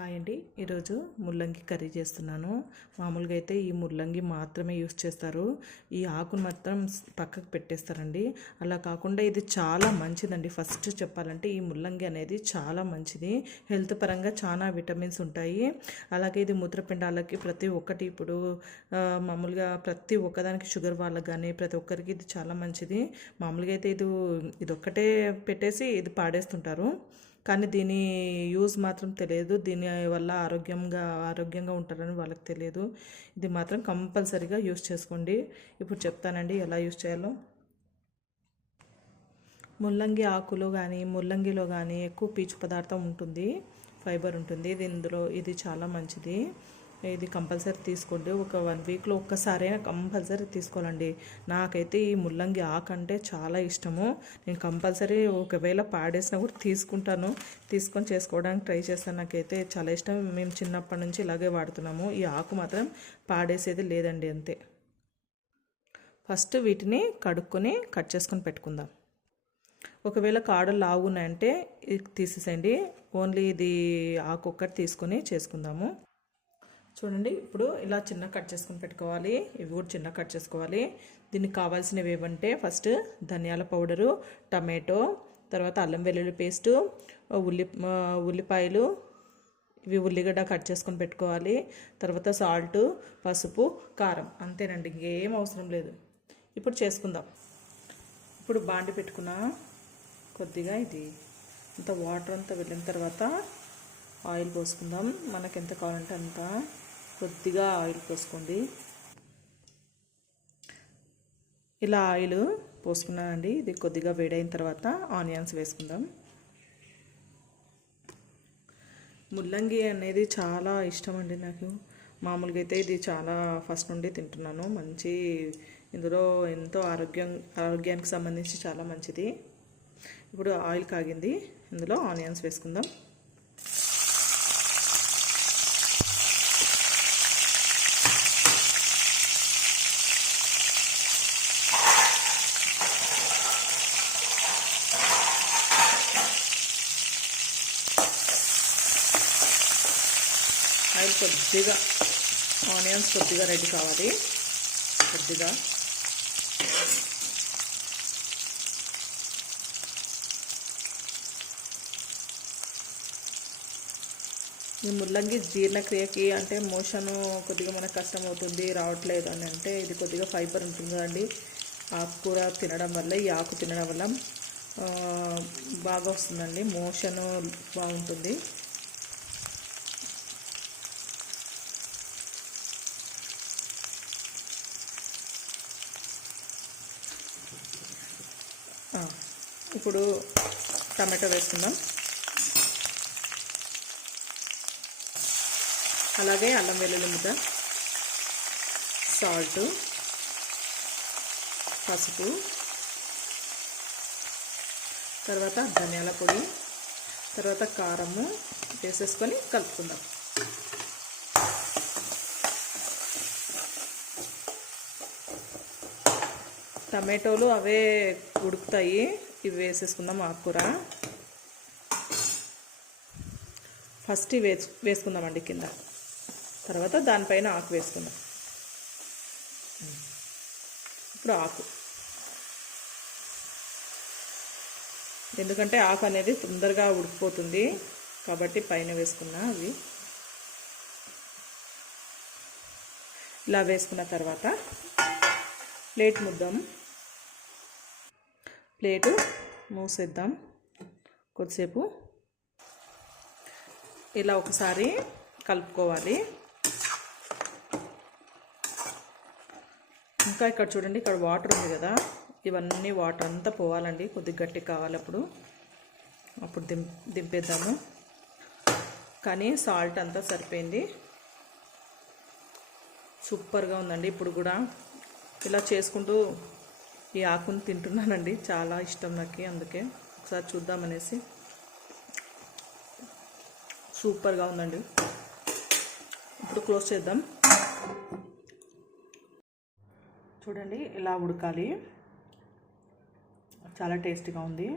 Hi అండి, ఈరోజు ముల్లంగి కర్రీ చేస్తున్నాను. మామూలుగా అయితే ఈ ముల్లంగి మాత్రమే యూస్ చేస్తారు. ఈ ఆకును మాత్రం పక్కకు పెట్టేస్తారండి. అలా కాకుండా ఇది చాలా మంచిదండి. ఫస్ట్ చెప్పాలంటే ఈ ముల్లంగి అనేది చాలా మంచిది. హెల్త్ పరంగా చాలా విటమిన్స్ ఉంటాయి. అలాగే ఇది మూత్రపిండాలకి ప్రతి ఒక్కటి ఇప్పుడు మామూలుగా ప్రతి ఒక్కదానికి షుగర్ వాళ్ళకి కానీ ప్రతి ఒక్కరికి ఇది చాలా మంచిది. మామూలుగా అయితే ఇది ఒక్కటే పెట్టేసి ఇది పాడేస్తుంటారు. కానీ దీని యూజ్ మాత్రం తెలియదు. దీని వల్ల ఆరోగ్యంగా ఉంటారని వాళ్ళకి తెలియదు. ఇది మాత్రం కంపల్సరీగా యూజ్ చేసుకోండి. ఇప్పుడు చెప్తానండి ఎలా యూజ్ చేయాలో. ముల్లంగి ఆకులో కానీ ముల్లంగిలో కానీ ఎక్కువ పీచు పదార్థం ఉంటుంది, ఫైబర్ ఉంటుంది. ఇది చాలా మంచిది. ఇది కంపల్సరీ తీసుకోండి. ఒక 1 వీక్లో ఒక్కసారైనా కంపల్సరీ తీసుకోవాలండి. నాకైతే ఈ ముల్లంగి ఆకు అంటే చాలా ఇష్టము. నేను కంపల్సరీ ఒకవేళ పాడేసినా కూడా తీసుకొని చేసుకోవడానికి ట్రై చేస్తాను. నాకైతే చాలా ఇష్టం. మేము చిన్నప్పటి నుంచి ఇలాగే వాడుతున్నాము. ఈ ఆకు మాత్రం పాడేసేది లేదండి, అంతే. ఫస్ట్ వీటిని కడుక్కొని కట్ చేసుకొని పెట్టుకుందాం. ఒకవేళ కాడలు లాగున్నాయంటే తీసేసేయండి. ఓన్లీ ఇది ఆకు ఒక్కటి తీసుకొని చేసుకుందాము. చూడండి, ఇప్పుడు ఇలా చిన్న కట్ చేసుకొని పెట్టుకోవాలి. ఇవి కూడా చిన్న కట్ చేసుకోవాలి. దీనికి కావాల్సినవి ఏమంటే ఫస్ట్ ధనియాల పౌడరు, టమాటో, తర్వాత అల్లం వెల్లుల్లి పేస్టు, ఉల్లిపాయలు, ఇవి ఉల్లిగడ్డ కట్ చేసుకొని పెట్టుకోవాలి. తర్వాత సాల్ట్, పసుపు, కారం, అంతేనండి, ఇంకేం అవసరం లేదు. ఇప్పుడు చేసుకుందాం. ఇప్పుడు బాండి పెట్టుకున్న కొద్దిగా ఇది అంత వాటర్ అంతా వెళ్ళిన తర్వాత ఆయిల్ పోసుకుందాం. మనకు ఎంత కావాలంటే అంత కొద్దిగా ఆయిల్ పోసుకోండి. ఇలా ఆయిల్ పోసుకున్నానండి. ఇది కొద్దిగా వేడైన తర్వాత ఆనియన్స్ వేసుకుందాం. ముల్లంగి అనేది చాలా ఇష్టం అండి నాకు. మామూలుగా అయితే ఇది చాలా ఫస్ట్ నుండి తింటున్నాను. ఇందులో ఎంతో ఆరోగ్యానికి సంబంధించి చాలా మంచిది. ఇప్పుడు ఆయిల్ కాగింది, ఇందులో ఆనియన్స్ వేసుకుందాం. ఆనియన్స్ కొద్దిగా రెడీ కావాలి. ఈ ముల్లంగి జీర్ణక్రియకి అంటే మోషన్ కొద్దిగా మనకు కష్టం అవుతుంది, రావట్లేదు అని అంటే ఇది కొద్దిగా ఫైబర్ ఉంటుంది కదండి. ఆకుకూర తినడం వల్ల, ఈ ఆకు తినడం వల్ల బాగా వస్తుందండి, మోషన్ బాగుంటుంది. ఇప్పుడు టమాటో వేసుకుందాం. అలాగే అల్లం వెల్లుల్లి ముద్ద, సాల్ట్, పసుపు, తర్వాత ధనియాల పొడి, తర్వాత కారము వేసేసుకొని కలుపుకుందాం. టమాటోలు అవే ఉడుకుతాయి, ఇవి వేసేసుకుందాం. ఆకుకూర ఫస్ట్ వేసుకుందామండి కింద, తర్వాత దానిపైన ఆకు వేసుకుందాం. ఇప్పుడు ఆకు, ఎందుకంటే ఆకు అనేది తొందరగా ఉడికిపోతుంది కాబట్టి పైన వేసుకున్నా. అవి ఇలా వేసుకున్న తర్వాత ప్లేటు మూసేద్దాం. కొద్దిసేపు ఇలా ఒకసారి కలుపుకోవాలి. ఇంకా ఇక్కడ చూడండి, ఇక్కడ వాటర్ ఉంది కదా, ఇవన్నీ వాటర్ అంతా పోవాలండి. కొద్దిగా గట్టి కావాలి. అప్పుడు దింపేద్దాము. కానీ సాల్ట్ అంతా సరిపోయింది, సూపర్గా ఉందండి. ఇప్పుడు కూడా ఇలా చేసుకుంటూ ఈ ఆకును తింటున్నానండి. చాలా ఇష్టం నాకు, అందుకే ఒకసారి చూద్దామనేసి. సూపర్గా ఉందండి. ఇప్పుడు క్లోజ్ చేద్దాం. చూడండి, ఇలా ఉడకాలి. చాలా టేస్టీగా ఉంది.